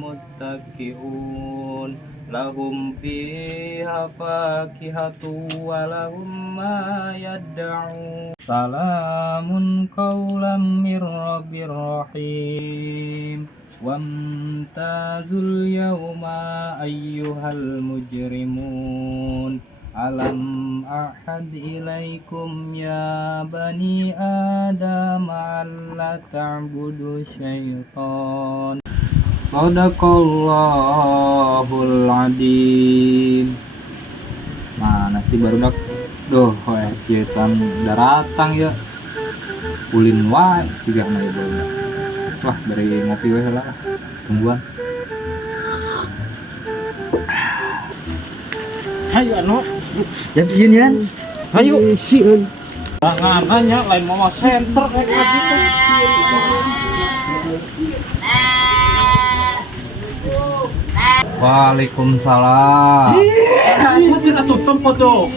muttaqiun lahum fiha fakihatu wa lahum ma yad'un salamun qawlan mir rabbir rahim wamtazul yawma ayyuhal mujrimun alam ahad ilaikum ya bani adam alla ta'budu syaitan sadaqallahul adim. Mana sih barudak? Duh, syaitan daratang ya. Ulin wae sigana ieu. Wah, bari ngopi we heula. Tungguan. Hayu anu, janjian ya. Hayu sieun. Ngananya lain mama center kayak gitu. Waalaikumsalam. Asa tina tutup podo.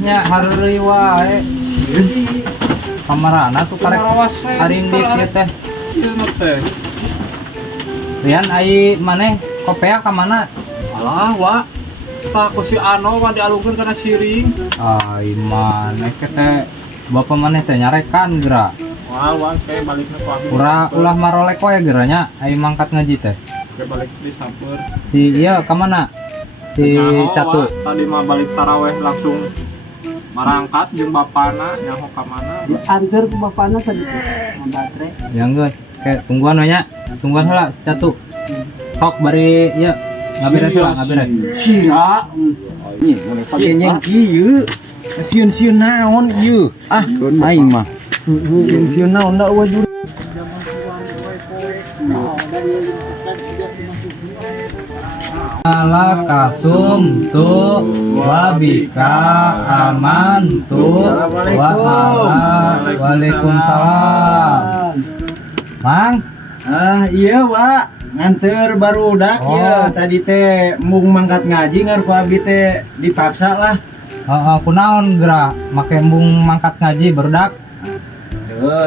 Nya hareureui wae. Kamarana tuh karek harindit ieu teh. Ieu teh. Rian ai maneh kopea ka mana? Alah, wa. Tak ku si Ano wa dialungkeun kana siring. Ai maneh teh bapak maneh teh nyarekan geura. Wah, kayak baliknya ku abi. Ulah marolek wae geuranya ai mangkat ngaji teh. Balik di sampur. Si iya ke mana? Si Catu. Tadi mah balik taraweh langsung marangkat jeung bapana nyaho ka mana? Antar ke bapana tadi tuh. Baterai. Ya geus. Kayak tungguan we nya. Tungguan heula Catu. Sok bari ieu ngaberes heula ngaberes. Sia. Nih, mulai pake nyengki ieu. Sieun-sieun naon ieu? Ah, aing mah. Sieun-sieun naon da wajur. Kasum tu wabika aman tu waalaikumsalam. Mang, Iya Wak, nganter barudak ya. Tadi teh mung mangkat ngaji ngar ku abi teh dipaksa lah. kunaon geura make embung mangkat ngaji barudak?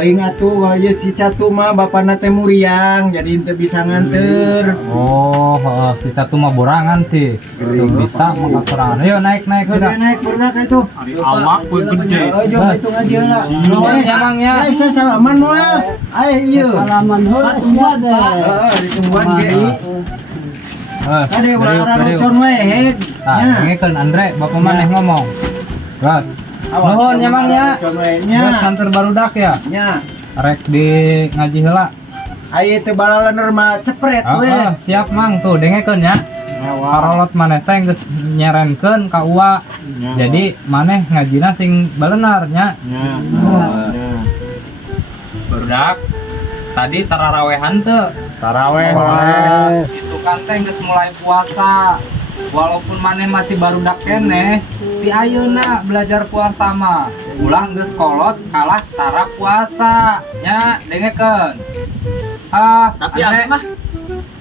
Ingat tuh ya si Catu mah bapana teh muriang jadi teu bisa nganter. Oh, si Catu mah borangan sih. Itu bisa mangkat sorangan. Ayo naik Bisa naik barudak itu. Awak kuy gede. Jom itu ngaji heula. Emangnya. Bisa salaman moal. Ieu. Salaman heula sia deh. Ditungguan ge. Ade ulah racun we. Tah, ngekeun Andre, bapak maneh ngomong. Gas. Nuhun ya Mang ya. Buat kantor barudak ya. Nya. Rek di ngaji heula. Aya teh balaleuneur mah cepret we. Siap Mang tuh dengekeun ya. Karolot maneh teh geus nyerenkeun ka uwa. Jadi maneh ngajina sing balenar nya. Barudak. Tadi tarawehan teu? Taraweh. Itu kan teh geus mulai puasa. Walaupun maneh masih barudak keneh, di ayeuna belajar puasa mah ulang geus kolot kalah tara puasa nya dengekeun. Tapi Andre mah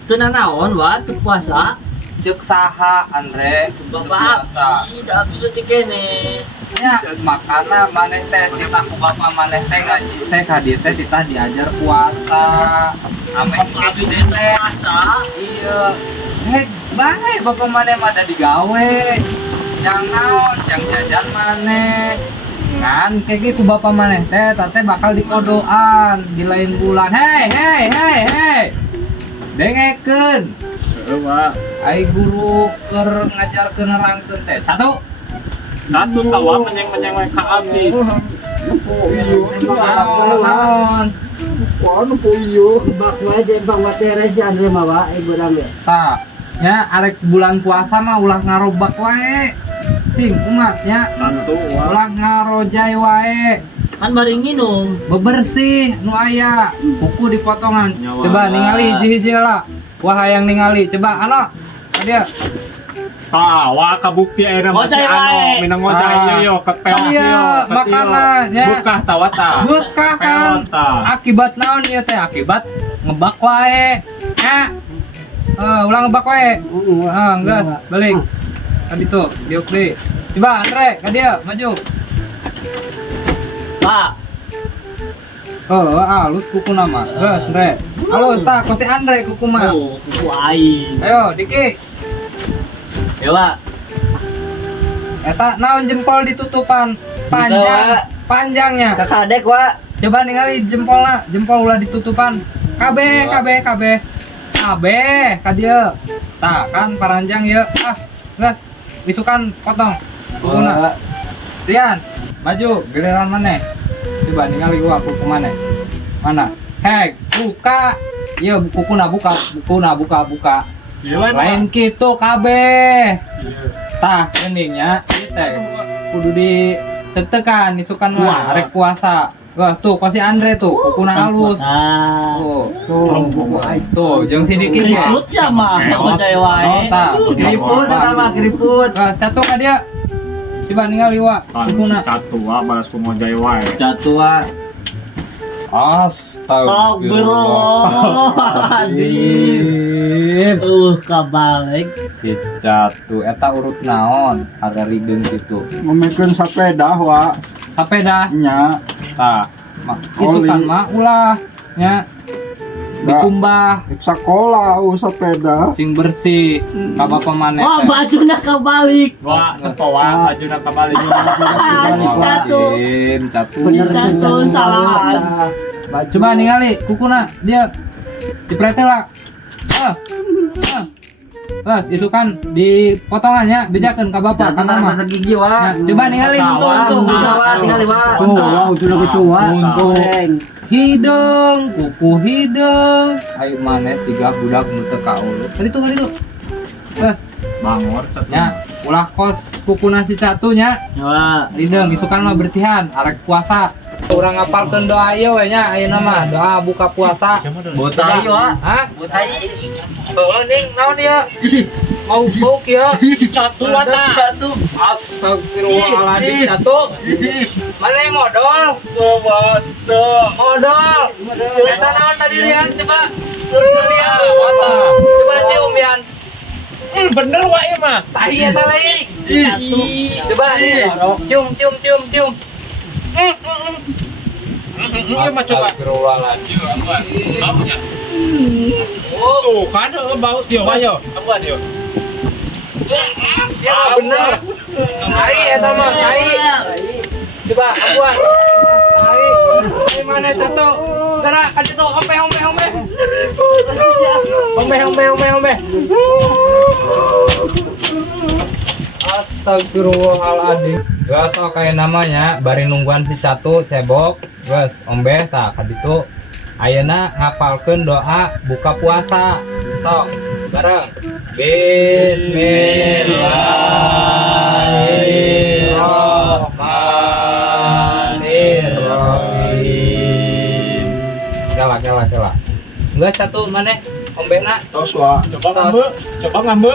teu nanaon wa teu puasa. Ceuk saha Andre Bapak abdi da abdi teh kene. nya makana maneh teh ditah ku bapa maneh teh ngaji teh ka dieu teh ditah diajar puasa. Ameh abdi teh puasa. Iya. Bae bapak maneh mah ada digawe. Yang naon, yang jajan maneh. Kan kayak gitu bapak maneh teh teh bakal dikodoan di lain bulan. Hei. Dengekeun. Heeh, Pak. Ai guru keur ngajarkeun nerangkeun teh. Satu tawa menyeng-menyeng we ka abdi. naon. Kuanu po ieu. Bak wae deh bang materi si Andre mah wa ibu rame. Tah, nya arek bulan puasa mah ulah ngarobak wae. Sing kumaha nya? Satu Ulah ngarojai wae. Kan bari nginum. Bebersih nu aya. Kuku dipotongan. Nyawa Coba wae. ningali hiji-hiji heula. Wah hayang ningali. Coba ano. Dia. Tawa kabukti ayeuna masih Ngojay wae. anu minang ngojay yo kepel Iya, makanannya. Bukah tawa ta. Bekah kan. Pelta. Akibat naon ieu teh? Akibat ngebak wae. Ya. Ulang ngebak wae. Geus, balik. Tadi tuh, diuk deui. Coba Andre, ka dia, maju. Pak, Halus kuku nama. Geus, Andre. Halus tah, ku si Andre kuku mah. kuku aing. Ayo, Diki. Ya, Pak. Eta naon jempol ditutupan panjang, panjangnya. Kakadek wa. Coba ningali jempolna, jempol ulah ditutupan. KB. Ka dieu. Tah, kan paranjang ieu. Geus. Isukan potong. Kukuna. Rian, maju, giliran maneh. Coba ningali gua kuku maneh. Mana? Hei, buka. Iya, kukuna buka. Lain kitu KB. Tah, geningnya ieu teh kudu ditetekan isukan mah rek puasa. Tuh, pasti Andre tuh, kukuna halus. Tuh, jeung si Diki ge. Keriput ya mah, ngojay wae. Keriput. Catu ka dia. Coba ningali wa kukuna. Catua balas ku ngojay wae. Catua. Astagfirullahaladzim. Kabalik. Si Catu eta urut naon? Ada rigeun kitu. Memikeun sepeda wa. Sapeda. Nya. Tah, isukan mah ulah nya dikumbah Sekolah sepeda. sing bersih ka bapa maneh Oh, bajuna kabalik. Wah, kepoa bajuna kabali juga. Catu. Catu. Catu salah. Coba ningali kukuna dia dipretel lah. Isukan di potongannya bedakeun ka bapa ka mama. gigi wa. Coba ningali untung. Ningali wa. Wow, sudah kecoa. Hidung, kuku hidung. Ayo maneh siga budak nu teu kaulus. Kali itu. Bangor Ya, ulah kos kukuna si Catu nya. Ya, Hidung isukan mah bersihan, arek puasa. Urang ngapalkeun doa ieu we nya ayeuna mah, doa buka puasa. Botai wa. Hah? Botai. Heueuh ning naon ieu? Mau buk ieu. Catu mata. Astagfirullahaladzim Catu. Mana yang modal? Modal. Eta naon tadi Rian coba. Coba cium Rian. bener wae mah. Tadi eta lain. Coba cium. Iya mah coba. Astagfirullahaladzim. Baunya. Tuh kan bau dia ayo. Apa dia? Ya bener. Tai eta mah tai. Coba abuan. Tai. Mana Catu? Gerak ka ditu ombe. Ombe. Astagfirullahaladzim. Gas kayak namanya bari nungguan si Catu cebok. Gas ombe tah ka ditu. Ayeuna ngapalkeun doa buka puasa. Sok bareng. Bismillahirrahmanirrahim. Kela. Enggak Catu maneh ombena. Tos wa. Coba ngambil.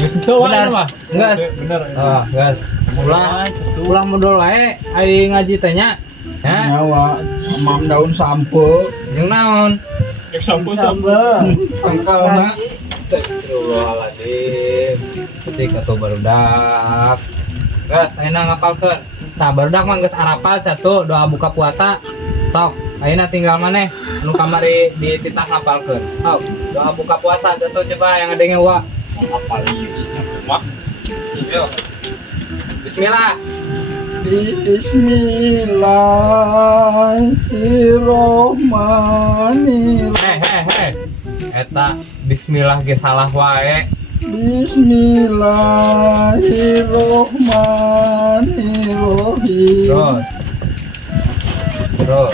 Itu wae mah. Enggak. Bener. Gas. Ulah modal wae ai ngaji teh nya. Ya. Nyawa. Mam daun sampo. Jeung naon? Sampo. Pangkalna. Astagfirullahaladzim. Ketika tuh barudak. Gas, ayeuna ngapalkeun. Nah, barudak mah geus arapal Catu doa buka puasa. Sok, ayeuna tinggal maneh nu kamari dititah ngapalkeun. Sok, doa buka puasa Catu coba yang ngadenge wa. Apa ieu? Wah. Yo. Bismillah. Bismillahirrahmanirrahim. Heh. Eta bismillah ge salah wae. Bismillahirrahmanirrahim. Terus.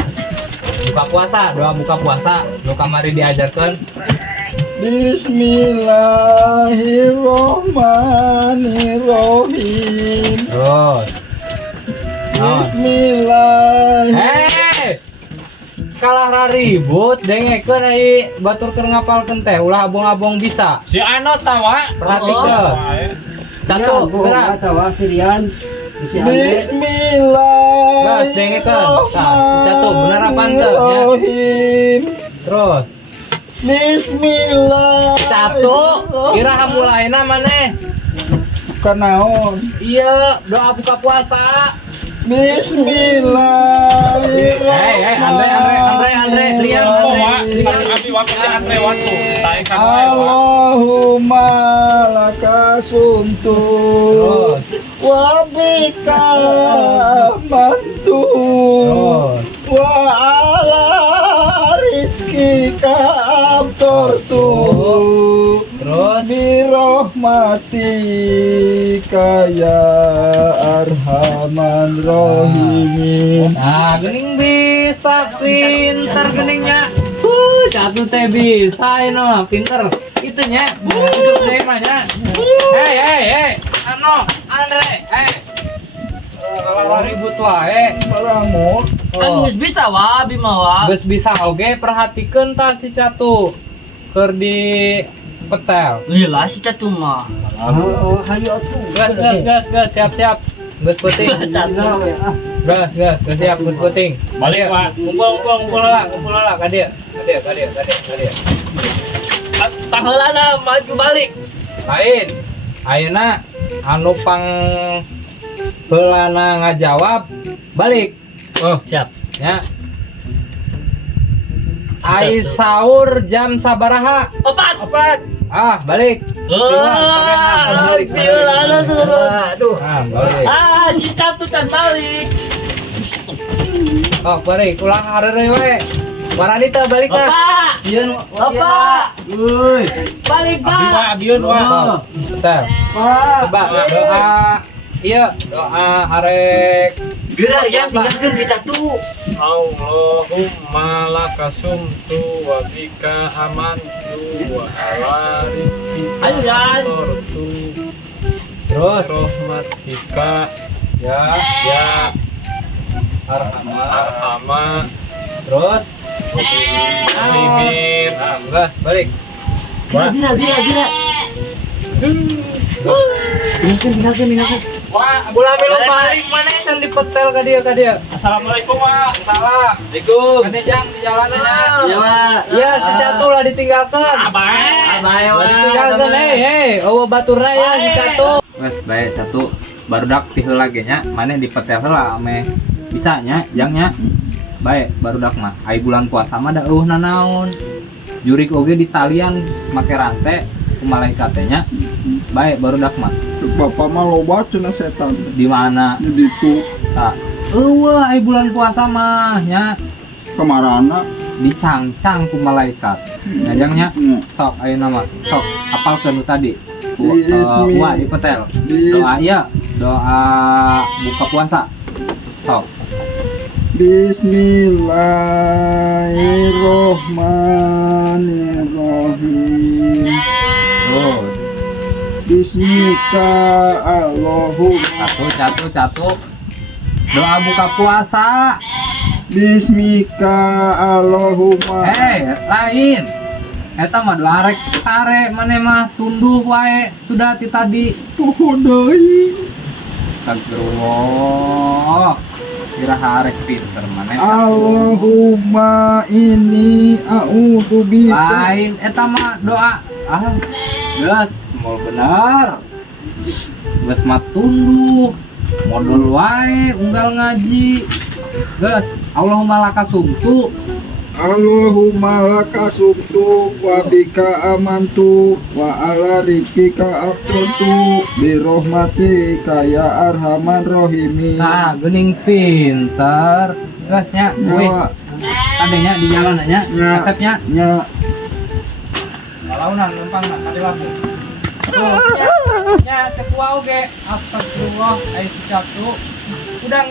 Buka puasa, doa buka puasa nu kamari diajarkeun. Bismillahirrahmanirrahim. Terus. Naon? Bismillah. Hei. kalah ribut dengekeun ai baturkeun ngapalkeun teh ulah abong-abong bisa. Si Ano tawa. Perhatikeun. Satu, gerak. Bismillah. Gas dengekeun. Satu, bener apa teu ya? Terus. Bismillah. Satu, iraha mulaina maneh. Kanaon? Iya, doa buka puasa. Bismillahirrahmanirrahim. Andre, liang, Oh, Andre. Wak. Abi waktu si Andre waktu. Taekan wae, Wak. Allahumma laka sumtu wa bika mantu wa ala rizkika abtortu Terus birahmatika ya arhaman rahimin. nah, gening bisa pinter geningnya. Satu teh bisa ini pinter. Itunya, itu deh mahnya. Hei, Andre, kalau ribut wae. Maramut. Kan geus bisa wa abi mah wa. Geus bisa oge perhatikeun tah si Catu. Keur di petel. Lila si Catu mah. Hayu atuh. Gas, siap. Geus puting. Gas, siap, geus puting. Balik, Wak. Ngumpul lah ka dieu. Ka dieu. Taheulana maju balik. Lain. Ayeuna anu pang heulana ngajawab balik. Oh, siap. Ya. Ai sahur jam sabaraha? 4. Ah, balik. Balik. Piulana turun. Aduh. Ah, balik. Si Catu can balik. Oh, balik. Ulang hareureui we. Warani teh balik teh. Bapak. Ieun. Bapak. Euy. Balik, Abi Pak. Wak, abieun Wak. Bentar. Coba doa. Iya, doa arek. Gerak ya tinggalkeun si Catu. Allahumma lakasumtu wa bika amantu wa ala rizkika Ayo, Jan. aftartu Terus rahmatika ya arhama terus rahimin. gas balik. Gira. Tinggalkeun. Wak, Ulah milu balik mana can dipetel ka dieu. assalamualaikum Wak. Salah. Assalamualaikum. Kene jang di jalanannya. Ya, Pak. Iya, si Catu lah ditinggalkan. Abae Lah ditinggalkan eueuh baturna ya si Catu. Wes bae Catu barudak ti heula ge nya, maneh dipetel heula ame bisa nya, jangnya. Bae barudak mah ai bulan puasa mah da eueuh nanaon. Jurik oge di talian make rantai ku malaikat teh nya. Bae barudak mah. Bapak mah loba cenah setan. Di mana? Di ditu Tah. Eueuh ai bulan puasa mah nya kamarana. dicangcang ku malaikat. Ngajangnya sok ayeuna mah. Sok apalkeun nu tadi. Wa dipetel. Doa ya, doa buka puasa. Sok. Bismillahirrahmanirrahim. Tuh, Bismika Allahumma. satu. Doa buka puasa. Bismika Allahumma. Lain. Eta mah doa arek kare maneh mah tunduh wae sudah ti tadi. Pohon deui. Astagfirullah. Kira arek pinter maneh. Allahumma inni a'udzubika. Lain eta mah doa. Geus moal bener. Geus mah tunduh. Modul wae unggal ngaji. Geus Allahumma lakasumtu. Allahumma laka subtu wa bika amantu wa ala rizkika aftartu bi rahmatika ya arhaman rahimin. Nah, geuning pinter. Geus nya, wih. Nyawa Adanya di jalan nya, nya asepnya. nya Launan lempang mah tadi lampu. Nya cek wae oge. Astagfirullah ai si Catu. Udang.